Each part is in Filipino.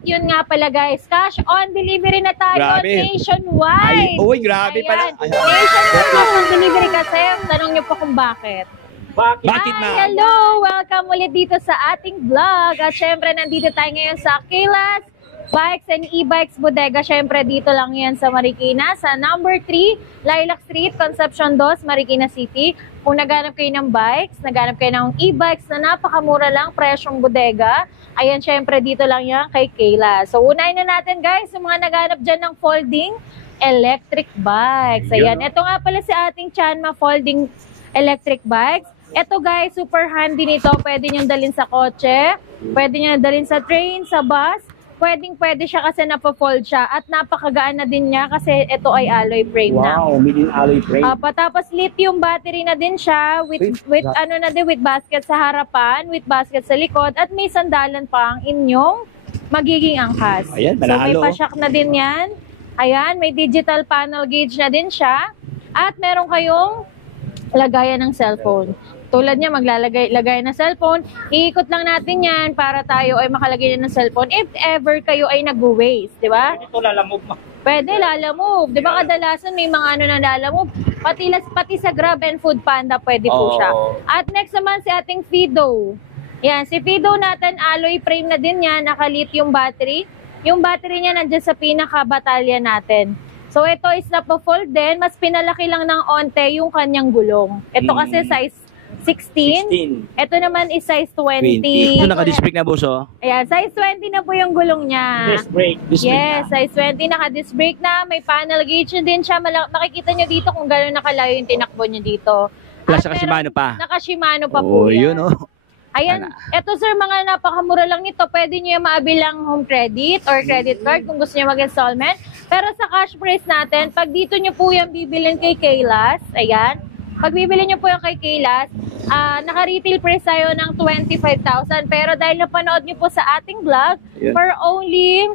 yun nga pala guys, cash on delivery na tayo nationwide. Uy, grabe pala. Nationwide cash on delivery kasi, tanong niyo po kung bakit. Bakit ma'am? Hello! Welcome ulit dito sa ating vlog. At syempre, nandito tayo ngayon sa Kayla's Bikes and E-Bikes Bodega. Syempre, dito lang yan sa Marikina, sa number 3, Lilac Street, Concepcion 2, Marikina City. Kung naghanap kayo ng bikes, naghanap kayo ng e-bikes na napakamura lang, presyong bodega, ayan, syempre, dito lang yan kay Kayla. So, unahin na natin, guys, yung mga naghanap dyan ng folding electric bikes. Ayan, ito nga pala si ating Chanma folding electric bikes. Ito, guys, super handy nito. Pwede nyo dalhin sa kotse, pwede nyo dalhin sa train, sa bus. Pwede siya kasi napo-fold siya at napakagaan na din niya kasi ito ay alloy frame na. Wow, medium alloy frame. Tapos lithium battery na din siya with ano na din, with basket sa harapan, with basket sa likod at may sandalan pa ang inyong magiging angkas. Ayan, so may pa-shock na din yan. Ayan, may digital panel gauge na din siya at meron kayong lagayan ng cellphone. Tulad niya, maglalagay ng cellphone, iikot lang natin yan para tayo ay makalagay ng cellphone if ever kayo ay nag-waste, di ba? Ito lalamove. Pwede, lalamove. Di ba kadalasan may mga ano na lalamove? Pati sa Grab and Food Panda, pwede po siya. At next naman si ating Fido. Yan, si Fido natin, alloy frame na din yan, naka-lithium battery. Yung battery niya nandiyan sa pinaka-batalya natin. So ito is napo-fold din, mas pinalaki lang ng onte yung kanyang gulong. Ito kasi size 16. Ito naman is size 20. Ito naka-disc brake na, boss, oh. Ayan, size 20 na po yung gulong niya. Disc brake. Yes, size 20, naka-disc brake na. May panel gauge din siya. Makikita nyo dito kung gano'n nakalayo yung tinakbo nyo dito. Plus, naka-Shimano pa. Naka-Shimano pa po yan. Yun, oh. Ayan, eto sir, mga napakamura lang nito. Pwede nyo yung maabilang home credit or credit card kung gusto nyo mag-installment. Pero sa cash price natin, pag dito nyo po yung bibilin kay Kayla's, ayan, pag bibili nyo po yung kay Kayla's, naka-retail price tayo ng 25,000. Pero dahil napanood nyo po sa ating vlog, for only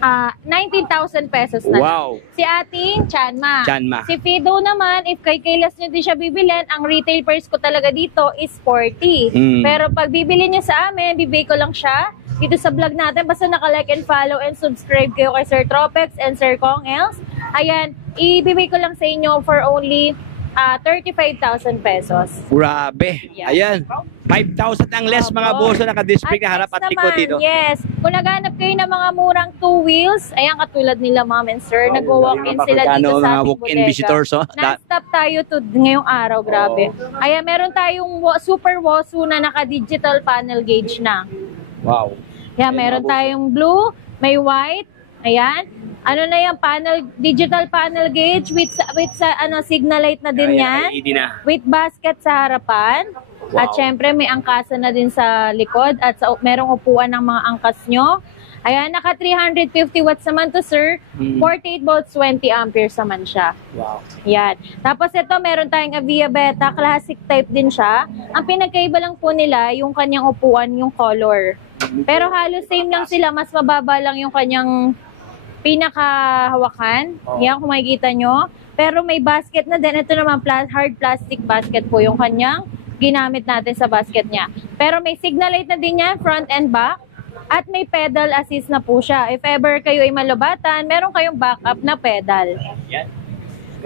19,000 pesos na. Wow. Si ating Chanma. Chanma. Si Fido naman, if kay Kayla's nyo din siya bibilin, ang retail price ko talaga dito is 40. Pero pag bibili nyo sa amin, bibigay ko lang siya dito sa vlog natin. Basta naka-like and follow and subscribe kayo kay Sir Tropex and Sir Kong Els. Ayan, ibibigay ko lang sa inyo for only 35,000 pesos. Grabe. Ayan. 5,000 ang less, mga boso, naka-disc brake na harap at likod dito. Yes. Kung naghanap kayo ng mga murang 2 wheels, ayan, katulad nila ma'am and sir, nag-walk-in sila dito sa ating walk-in visitors, oh. Non-stop tayo to ngayong araw, grabe. Ayan, meron tayong super Wosu na naka-digital panel gauge na. Wow. Ayan, meron tayong blue, may white, ayan. Ano na yan, digital panel gauge with signal light na din yan. With basket sa harapan. Wow. At syempre may angkasan na din sa likod at merong upuan ng mga angkas nyo. Ayan, naka 350 watts naman to sir. 48 volts, 20 amperes naman siya. Wow. Yan. Tapos ito, meron tayong Avia Beta, classic type din siya. Ang pinagkaiba lang po nila, yung kanyang upuan, yung color. Pero halos same lang sila, mas mababa lang yung kanyang pinakahawakan. Yan, kung makikita nyo. Pero may basket na din. Ito naman, hard plastic basket po yung kanyang ginamit natin sa basket niya. Pero may signal light na din yan, front and back. At may pedal assist na po siya. If ever kayo ay malubatan, meron kayong backup na pedal.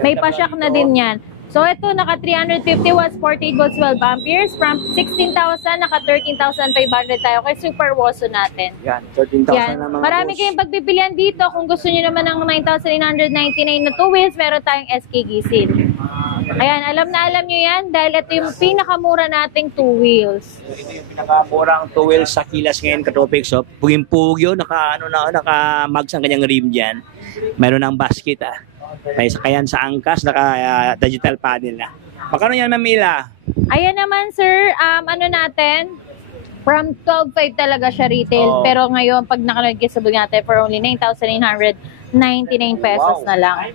May pa-shock na din yan. So ito, naka 350 watts, 48 volts, 12 amperes. From 16,000, naka 13,500 tayo kay Super Wosu natin. Yan, 13,000 na mga Marami kayong pagpipilian dito. Kung gusto niyo naman ng 9,999 na 2 wheels, meron tayong SK Gisin. Ayan, alam nyo yan dahil ito yung pinakamura nating 2 wheels. Ito yung pinakamurang 2 wheels sa Kilas ngayon, Katropix. So, puging-pugyo, naka-mags ang kanyang rim dyan. Meron ng basket, Kaya sa angkas, naka-digital panel na. Magkano yan, Mamila? Ayan naman, sir. Natin, from 12,500 talaga siya retail. Pero ngayon, pag nakalagay sa bag natin, for only 9,999 pesos na lang.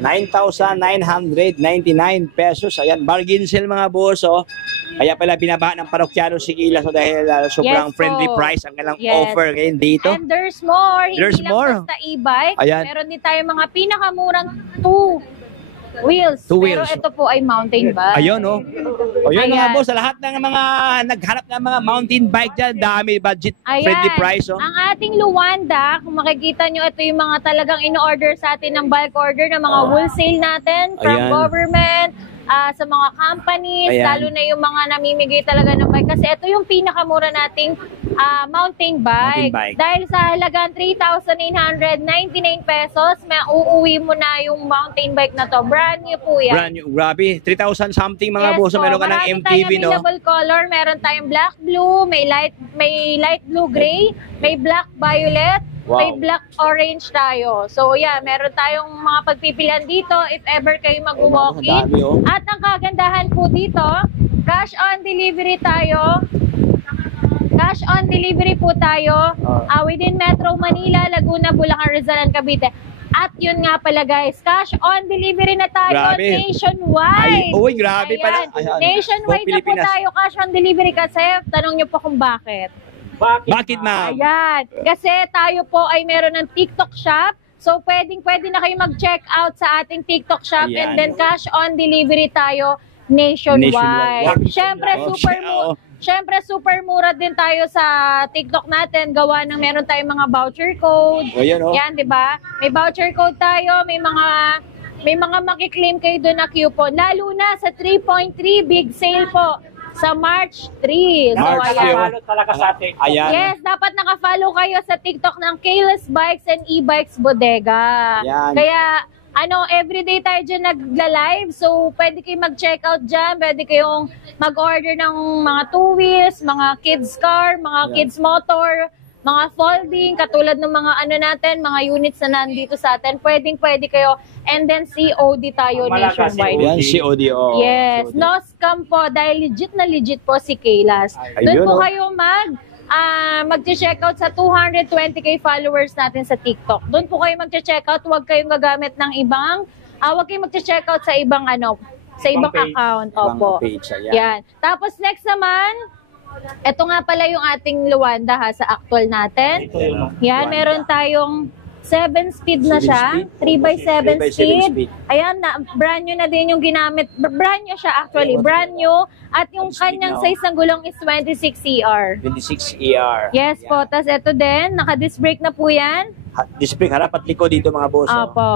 9,999 pesos. Ayan, bargain sale mga boss, oh. Kaya pala binaba ng parokyano si Kila dahil sobrang friendly price ang kailang offer ngayon dito. And there's more. Hindi lang basta e-bike. Meron din tayo mga pinakamurang 2 Wheels. Two Pero wheels. ito po ay mountain bike. Ayun, oh. O yun mga Ayan. boss, sa lahat ng mga naghanap ng mga mountain bike dyan, dami budget friendly price. Oh. Ang ating Luanda, kung makikita nyo, ito yung mga talagang in-order sa atin ng bulk order ng mga wholesale natin from Ayan. government, sa mga companies, Ayan. lalo na yung mga namimigay talaga ng bike. Kasi ito yung pinakamura nating mountain bike. Mountain bike. Dahil sa halagang 3,899 pesos, may uuwi mo na yung mountain bike na to. Brand new po yan. Brand new, grabe. 3,000 something mga Yes boss. po, Meron ka ng marami MTV, tayong no? available color. Meron tayong black blue, may light blue gray, may black violet, Wow. may black orange tayo. So yeah, meron tayong mga pagpipilian dito if ever kayo mag-walk-in. Dami, oh. At ang kagandahan po dito, cash on delivery tayo. Cash on delivery po tayo within Metro Manila, Laguna, Bulacan, Rizal, and Cavite. At yun nga pala guys, cash on delivery na tayo Grabe. nationwide. Ay, uy, grabe pala. Ayan. Ayan. Nationwide na po Pilipinas. tayo cash on delivery kasi tanong nyo po kung bakit. Bakit, ma'am? Ayan. Kasi tayo po ay meron ng TikTok shop. So pwede na kayo mag-check out sa ating TikTok shop Ayan. and then cash on delivery tayo nationwide. Nationwide. Siyempre super mura din tayo sa TikTok natin. Gawa ng meron tayong mga voucher code. O yan, oh. Yan, 'di ba? May voucher code tayo, may mga makiklaim kayo doon na coupon. Lalo na sa 3.3 big sale po sa March 3. So, March ayan. 3, talaga sa atin. Ayan. Yes, dapat naka-follow kayo sa TikTok ng Keyless Bikes and E-Bikes Bodega. Yan. Kaya, everyday tayo dyan nagla-live. So, pwede kayong mag-check out dyan. Pwede kayong mag-order ng mga two wheels, mga kids car, mga kids motor, mga folding, katulad ng mga mga units na nandito sa atin. Pwede kayo. And then COD tayo nationwide. Yan, COD, oh. Yes, COD. no scam po dahil legit po si Kaylas. Doon Ayun, po oh. kayo mag-checkout sa 220k followers natin sa TikTok. Doon po kayo mag-checkout, huwag kayong gagamit ng ibang, huwag kayong mag-checkout sa ibang sa ibang account. Ibang Opo. page, ayan. Yan. Tapos next naman, ito nga pala yung ating Luanda sa actual natin. Yan, meron tayong 7-speed na siya. 3x7 speed. Ayan, brand new na din yung ginamit. Brand new siya actually. Brand new. At yung kanyang size ng gulong is 26ER. 26ER. Yes po. Tapos ito din, naka-disc brake na po yan. Display harap at likod dito mga boss. Oh. Opo.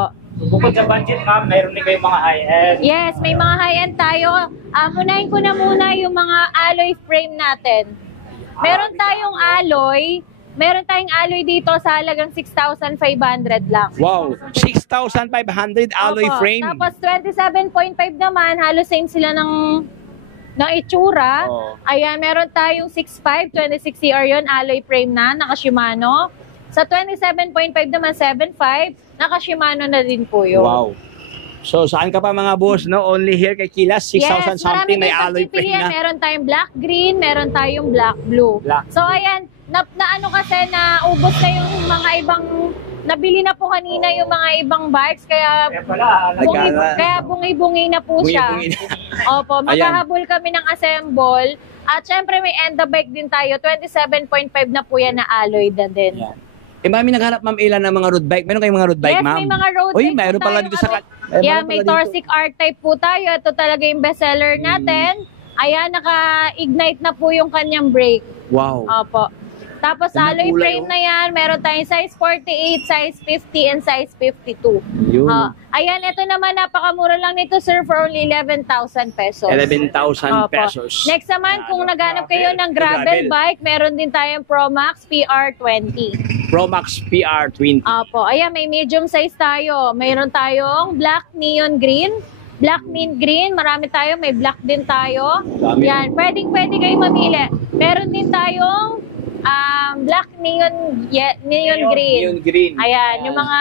Bukod sa budget, ma'am, mayroon din kayong mga high-end. Yes, may mga high-end tayo. Unahin ko na muna yung mga alloy frame natin. Meron tayong alloy dito sa halagang 6,500 lang. Wow, 6,500 alloy Opo. frame. Tapos 27.5 naman, halos same sila ng itsura. Oo. Ayan, meron tayong 6.5, 26CR yun, alloy frame na, naka-Shimano. Sa 27.5 naman, 7.5, naka-Shimano na din po yun. Wow. So, saan ka pa mga boss, no? Only here kay Kilas, 6,000 something, may alloy frame na. Meron tayong black green, meron tayong black blue. Black. So ayan, naubos na yung mga ibang, nabili na po kanina yung mga ibang bikes, kaya Kaya pala, bungi-bungi na po siya. Bungi-bungi Opo, maghahabol kami ng assemble. At syempre may end bike din tayo, 27.5 na po yan na alloy na din. Yan. Mami, naghanap ma'am ilan ng mga road bike? Meron kayong mga road bike, Yes, ma'am? may mga road Uy, bike po mayroon pala tayo, dito sa... Yeah, may Torsic R-Type po tayo. Ito talaga yung bestseller natin. Ayan, naka-ignite na po yung kanyang brake. Wow. Opo. Tapos Gandang alloy kulay, frame na yan. Meron tayong size 48, size 50, and size 52. Yun. Ayan, ito naman napakamura lang nito sir for only 11,000 pesos. 11,000 Opo. pesos. Next naman, kung naghanap kayo ng gravel bike, meron din tayong Promax PR20. Promax PR20. Opo. Ayan, may medium size tayo. Mayroon tayong black neon green. Black mint green, marami tayo. May black din tayo. Dami. Yan, pwede kayo mamili. Meron din tayong black neon green. Neon green. Ayan, yung mga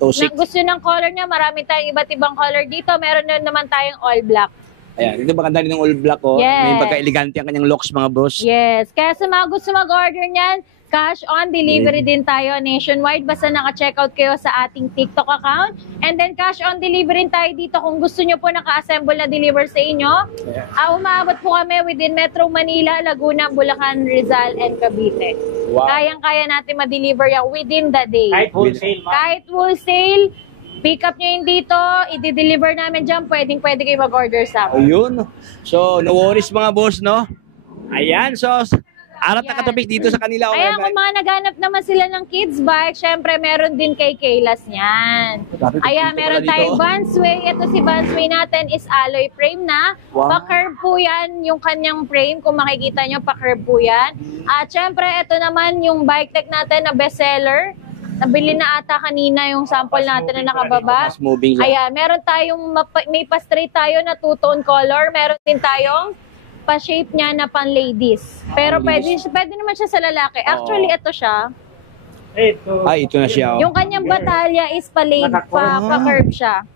Tosik. gusto ng color niya, marami tayong iba't ibang color dito. Meron na naman tayong all black. Ayan, ito maganda rin ng all black, oh. Yes. May pagka-elegante ang kanyang looks, mga boss. Yes, kaya sa mga gusto mag-order niyan, cash on delivery din tayo nationwide. Basta naka-checkout kayo sa ating TikTok account. And then cash on delivery tayo dito kung gusto nyo po naka-assemble na deliver sa inyo. Umaabot po kami within Metro Manila, Laguna, Bulacan, Rizal, and Cavite. Wow. Kayang-kaya natin ma-deliver yan within the day. kahit wholesale, ma'am. Kahit wholesale, Pick up nyo yun dito, i-deliver namin dyan, pwede kayo mag-order sa amin. Ayun. So, no worries mga boss, no? Ayan, so, arat na Ayan. katopik dito sa kanila. Kaya kung mga naghanap naman sila ng kids bike, syempre meron din kay Kaylas niyan. Ayan, meron tayong Vansway. Ito si Vansway natin is alloy frame na. Wow. Pa-curve po yan yung kanyang frame. Kung makikita nyo, pa-curve po yan. At syempre, ito naman yung bike tech natin na bestseller. Nabili na ata kanina yung sample natin na nakababa. Fast moving siya. Ayan, meron tayong, may pa-straight tayo na two-tone color. Meron din tayong pa-shape niya na pan-ladies. Pero pwede naman siya sa lalaki. Actually, ito siya. Ito. Ito na siya. Oh. Yung kanyang batalya is pa-curve siya.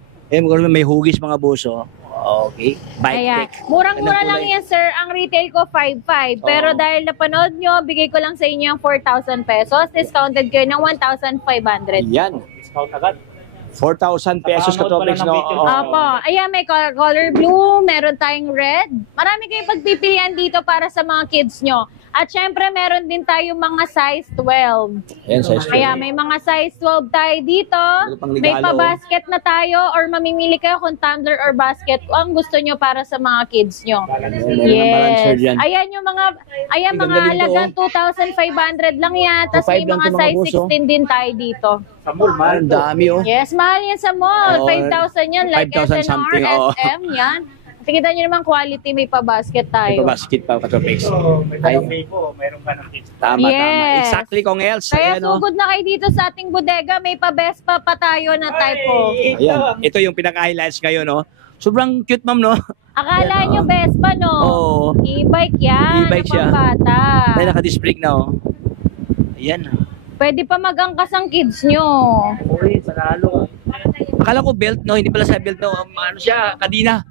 May hugis mga boss, oh. Okay. Bike Ayan. tech. Murang-mura Anong lang kulay? yan, sir. Ang retail ko, 5,500. Pero Oo. dahil napanood nyo, bigay ko lang sa inyo yung 4,000 pesos. Discounted kayo ng 1,500. Yan. Discount agad. 4,000 pesos Napanood katopik, pala ng no? video. Oo. Opo. Ayan, may color blue, meron tayong red. Marami kayong pagpipilian dito para sa mga kids nyo. At syempre, meron din tayong mga size 12. Yan, size Kaya may mga size 12 tayo dito. pang May regalo. pa-basket na tayo or mamimili kayo kung tumbler or basket kung ang gusto nyo para sa mga kids nyo. Meron ng balancer dyan. Ayan yung mga Ang mga ganda nito, halagang 2,500 lang yan. Tapos may 2,500 lang mga to, mga size boss, oh. 16 din tayo dito. Sa mall, mahal Ang to. dami, oh. Yes, mahal yan sa mall. Oo, 5,000 yan. Like 5,000 SNR, something, oo. SM, yan. Tingnan nyo naman quality, may pa-basket May tayo. basket pa katopik. So, may Ay. dalawang po. Meron ka ng kids. Tama, tama. Yes. Exactly, kung else. Kaya Ayan, oh. sugod na kayo dito sa ating bodega, may pa-Vespa pa tayo na type ko. Ayan. Ito yung pinaka-highlights ngayon, no? Sobrang cute, ma'am, no? Akala nyo Vespa, no? Oo. E-bike yan. E-bike siya. Pambata. Dahil naka-disc brake na, oh. Ayan. Pwede pa mag-angkas ang kids nyo. Uy, panalo. Akala ko belt, no? Hindi pala sa belt, no? Ano siya? Kadina.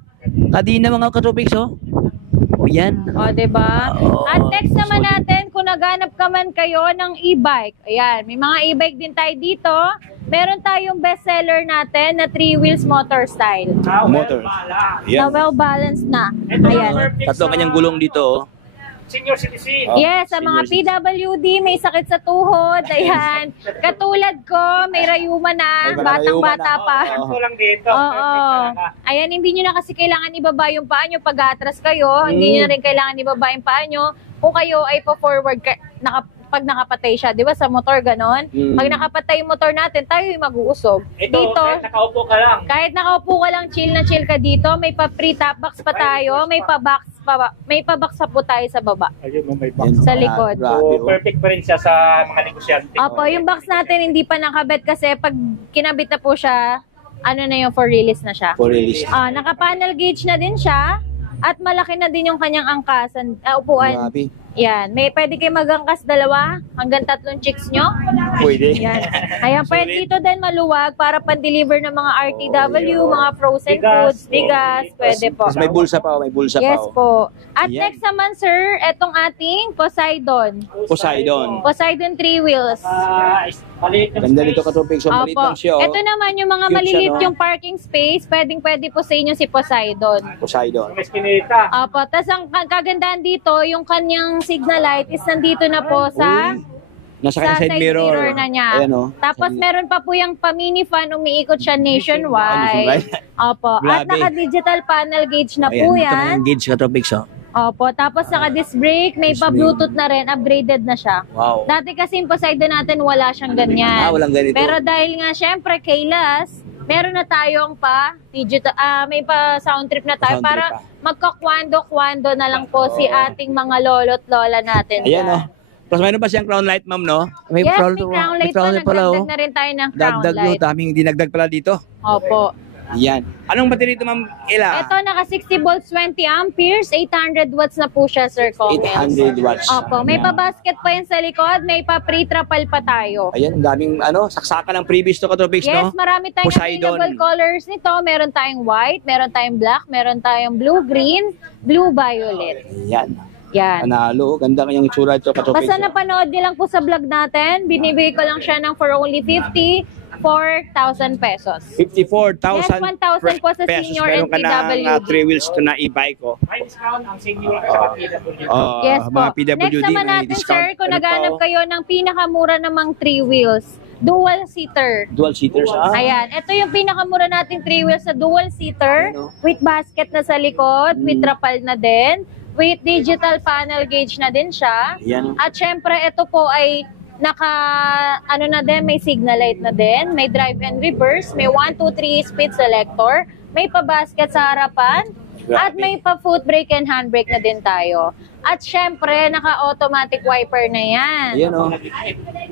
Kadina, mga katopics, oh. O, yan. O, diba? Oo. At next naman natin, kung naghanap ka man kayo ng e-bike. Ayan, may mga e-bike din tayo dito. Meron tayong bestseller natin na 3 wheels motor style. Motor. Na Ayan. well-balanced na. Ito Ayan. perfect Tatlo sa kanyang gulong dito, oh. Senior citizen. Oh, Yes, sa mga senior PWD, may sakit sa tuhod. Ayan. Katulad ko, may rayuma na. May Batang-bata rayuma na. pa. Oo. Ito lang dito. Oo. Perfect talaga. Ayan, hindi nyo na kasi kailangan ibaba yung paa nyo pag atras kayo. Hindi nyo na rin kailangan ibaba yung paa nyo. Kung kayo ay pa-forward, pag nakapatay siya, di ba sa motor ganon? Pag nakapatay yung motor natin, tayo yung mag-uusog. Ito, Dito, kahit nakaupo ka lang. kahit nakaupo ka lang, chill na chill ka dito, may pa-free top box pa tayo, may pa-box pa po tayo sa baba. Ayun, may Yan. box. Sa likod. Grabe, So, oh. perfect pa rin siya sa mga negosyante. Opo, yung box natin hindi pa nakabit kasi pag kinabit na po siya, ano na yung for release na siya. For release. Naka-panel gauge na din siya at malaki na din yung kanyang angkasan, upuan. Grabe. Yan, may pwede kayo mag-angkas 2 hanggang 3 chicks nyo. Pwede. Yan. Ayan, pwede dito din maluwag para pan-deliver ng mga RTW, mga frozen Bigas. foods, bigas, pwede po. Tapos may bulsa pa, oh. May bulsa Yes pa, oh. po. At Yan. next naman, sir, etong ating Poseidon. Poseidon. Poseidon 3 wheels. Maliit yung Ganda space. nito katopik. So, maliit Opo. lang siya, oh. Ito naman yung mga Cute maliliit siya, no? yung parking space, pwede po sa inyo si Poseidon. Poseidon. May skinita. Opo. Tapos ang kagandahan dito, yung kanyang signal light is nandito na po sa Uy. Nasa kanya side mirror. na niya. Ayan, oh. Tapos meron pa po yung pa-mini fan, umiikot siya Nationwide. nationwide. Opo. At Grabe. naka-digital panel gauge na Ayan, po ito na yan. yung gauge katopics, oh. Opo. Tapos naka-disc brake, may Disc pa-bluetooth na rin, upgraded na siya. Wow. Dati kasi yung Poseidon natin wala siyang ganyan. Walang ganito. Pero dahil nga syempre Kaylas, meron na tayong digital, may pa sound trip na tayo Sound trip para pa. magkakwando-kwando na lang po si ating mga lolo't lola natin. Ayan, dyan. oh. Tapos mayroon pa siyang crown light, ma'am, no? May Yes, crown, may crown light may crown pa. light pala, Nagdagdag oh. na rin tayo ng crown Dagdag, no? light. Daming dinagdag pala dito. Opo. Ayan. Anong battery ito, ma'am Ila? Ito, naka 60 volts, 20 amperes, 800 watts na po siya, Sir Comels. 800 watts. Opo, may Ayan. pa-basket pa yan sa likod, may pa-pre-trapal pa tayo. Ayan, daming saksakan ng previous to katopics, Yes, no? marami tayong Poseidon. available colors nito. Meron tayong white, meron tayong black, meron tayong blue-green, blue-violet. Ayan. Yan. Panalo, ganda kanyang itsura ito katopics. Basta napanood niyo lang po sa vlog natin, binibigay ko lang siya ng for only 54,000 pesos. 54,000 Yes, 1,000 po sa pesos. senior Meron ka ng NPWD. 3 wheels to na e-bike, oh. May discount ang senior at saka PWD. Yes po. Mga PWD Next naman may natin, discount. sir, kung Ano pa, naghanap oh? kayo ng pinakamura namang 3 wheels. dual seater. Dual seaters. Ayan, ito yung pinakamura nating 3 wheels sa dual seater Ayan, with basket na sa likod, with trapal na din, with digital panel gauge na din siya. Ayan. At syempre, ito po ay may signal light na din, may drive and reverse, may 1, 2, 3 speed selector, may pa-basket sa harapan, at may pa-foot brake and handbrake na din tayo. At syempre, naka-automatic wiper na yan. Ayan o.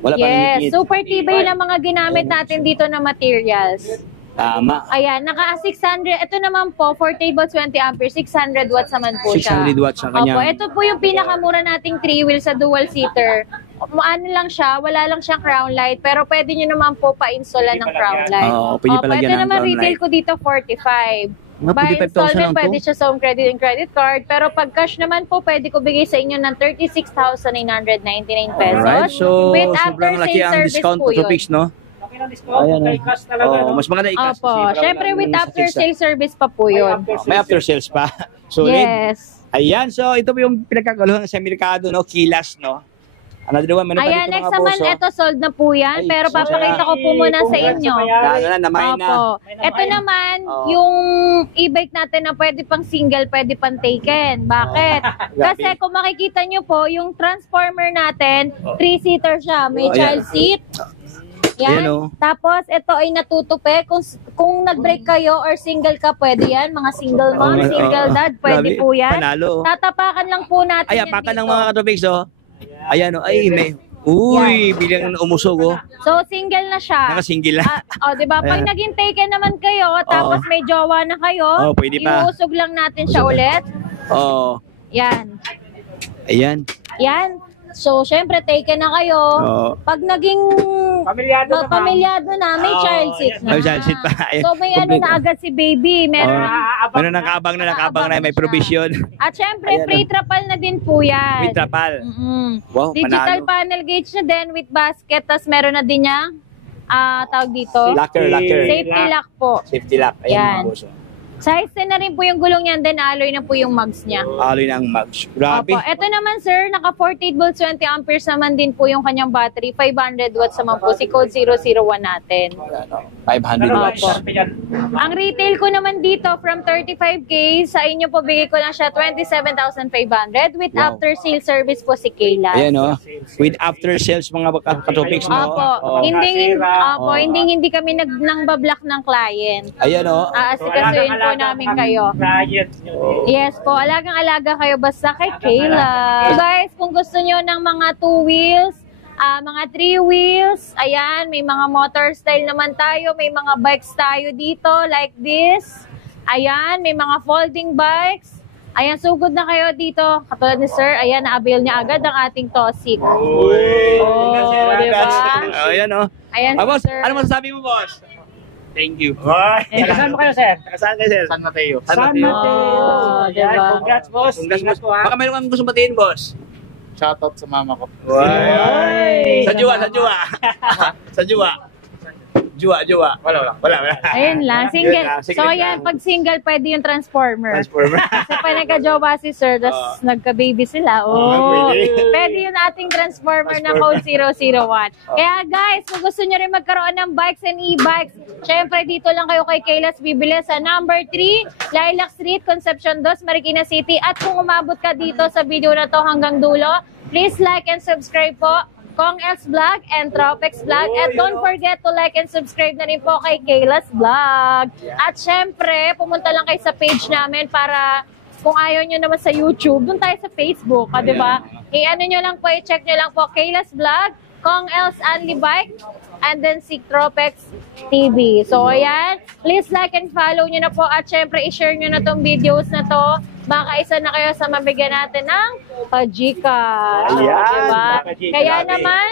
Wala pa Yes, super tibay na mga ginamit natin dito na materials. Tama. Ayan, naka 600, ito naman po, 40 volts, 20 amperes, 600 watts naman po siya. 600 watts ang kanya. Opo, ito po yung pinakamura nating 3 wheels sa dual seater. Ano lang siya, wala lang siyang crown light, pero pwede nyo naman po pa-installan ng crown light. Oo, pwede Opo, palagyan ito ng naman crown retail light. ko dito, 45. Mga By 45,000 installment, lang to? pwede siya sa home credit and credit card. Pero pag cash naman po, pwede ko bigay sa inyo ng 36,999 pesos. Alright, so with sobrang laki after-sales ang service discount po po yun. Tropix, no? Okay lang discount. Ayan, Okay, cash talaga. oh, mas maganda i-cash. Opo, syempre with after sales service pa po yun. May after sales pa. Solid. Yes. Ayan, so ito po yung pinagkakaluhan sa merkado, no? Kilas, no? Another one, meron pa Ayan, dito next mga naman, boss, oh. ito sold na po yan. Ay, Pero sold papakita ko po muna sa inyo. Lalo na, namay na. Opo. Ito naman, yung e-bike natin na pwede pang single, pwede pang taken. Bakit? Kasi kung makikita nyo po, yung transformer natin, 3-seater siya. May Oh, child ayan. seat. Ayan, Yan. oh. Tapos, ito ay natutupi. Kung nag-break kayo or single ka, pwede yan. Mga single mom, Oh, single dad, pwede grabe, po yan. Panalo. Tatapakan lang po natin Ay, yan apakan ng dito. mga Tropix, oh. Ayan, oh. Ay, may... Uy, bilang umusog, oh. So, single na siya. Nakasingle na. Di ba? Pag Ayan. naging taken naman kayo, tapos may jowa na kayo, Oh, pwede pa. iuusog lang natin siya ulit. Oh. Yan. Ayan. Yan. So, syempre, taken na kayo. Oh. Pag naging Pamilyado naman. pamilyado na, may Oh, child seat yes. na. May child seat pa. Ayan. So, may ano Complete. na agad si baby. Meron Oh. na. Meron nakabang na, may provision. At syempre, Ayan, free trapal na din po yan. With trapal. Wow, Digital panalo. panel gauge na din with basket. Tapos meron na din niya, tawag dito, Locker. safety lock po. Safety lock. Ayan, Yan. mga boss. oh. Size 10 na rin po yung gulong niyan, then alloy na po yung mugs niya. Aloy ng mags. Grabe. Opo. Ito naman sir, naka 48 volts 20 amperes naman din po yung kanyang battery. 500 watts naman po, si code 001 natin. Ano, 500 Pero watts. Opo. Ang retail ko naman dito from 35K, sa inyo po bigay ko lang siya 27,500 with Wow. after sales service po si Kayla. Ayan, oh. With after sales mga Tropix, no? Opo. Oh. Hindi kami nang bablock ng client. Ayan, oh. Aasikasuhin po namin kayo. Yes po, alagang-alaga kayo basta kay Kayla. So guys, kung gusto nyo ng mga 2 wheels, mga 3 wheels, ayan, may mga motor style naman tayo, may mga bikes tayo dito like this. Ayan, may mga folding bikes. Ayan, sugod na kayo dito. Katulad ni Sir, ayan, na-avail niya agad ang ating Tosik. Oh, diba? Ayan, oh. Ayan, Boss, Sir. ano masasabi mo, boss? Thank you. Saan mo kayo, sir? Saan kayo, sir? San Mateo. San Mateo. Oh, diba? Congrats, boss. Congrats, po, ha. Baka meron kang gusto batiin, boss. Shoutout sa mama ko. Ay. Sa juwa. Sa juwa. Juwa. Wala. Ayun lang, single. Yun lang, So single yan, lang. pag single, pwede yung transformer. Transformer. Kasi pa nagka-jowa si Sir, tapos nagka-baby sila. Oh, pwede yung ating transformer na code 001. Kaya guys, kung gusto nyo rin magkaroon ng bikes and e-bikes, syempre dito lang kayo kay Kayla's bibili sa number 3, Lilac Street, Concepcion 2, Marikina City. At kung umabot ka dito sa video na to hanggang dulo, please like and subscribe po. Kong Els Vlog and Tropex Vlog. At don't forget to like and subscribe na rin po kay Kayla's Vlog. At syempre, pumunta lang kayo sa page namin para kung ayaw nyo naman sa YouTube, dun tayo sa Facebook, di ba? I-ano nyo lang po, i-check nyo lang po Kayla's Vlog, Kong Els Only Bike, and then si Tropex TV. So, ayan. Please like and follow nyo na po. At syempre, i-share nyo na tong videos na to. Baka isa na kayo sa mabigyan natin ng pajika. Ayan. Diba? Pajika, Kaya grabe. naman,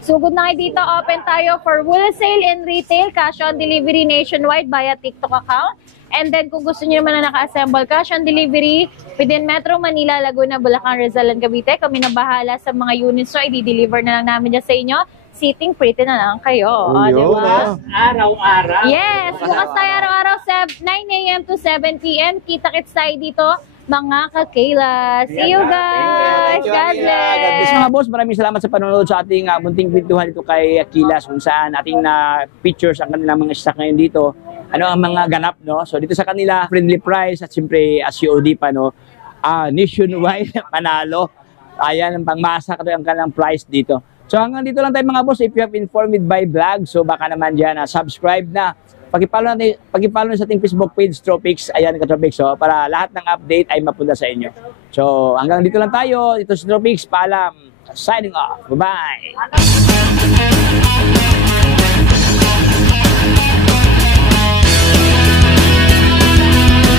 sugod na kayo dito. Open tayo for wholesale and retail. Cash on delivery nationwide via TikTok account. And then, kung gusto nyo naman na naka-assemble cash on delivery within Metro Manila, Laguna, Bulacan, Rizal, and Cavite, kami na bahala sa mga units. So, i-deliver na lang namin dyan sa inyo. Sitting pretty na lang kayo. Diba? Araw-araw. Yes! Bukas tayo araw-araw 9 a.m. to 7 p.m. Kita-kits tayo dito mga ka-Kayla. See you guys! Thank you, God Akila. God bless. bless! Mga boss, maraming salamat sa panonood sa ating munting kwentuhan dito kay Akilas kung saan ating na pictures ang kanilang mga stock ngayon dito. Ano ang mga ganap, no? So dito sa kanila, friendly price at siyempre COD pa, no? Nationwide, panalo. Ayan, ang pangmasa ka ang kanilang price dito. So hanggang dito lang tayo mga boss. If you have informed by vlog, so baka naman dyan subscribe na. Pag-follow na sa ating Facebook page, Tropics, ayan ka-Tropics, so, para lahat ng update ay mapunta sa inyo. So hanggang dito lang tayo. Ito si Tropics, paalam. Signing off. Bye-bye.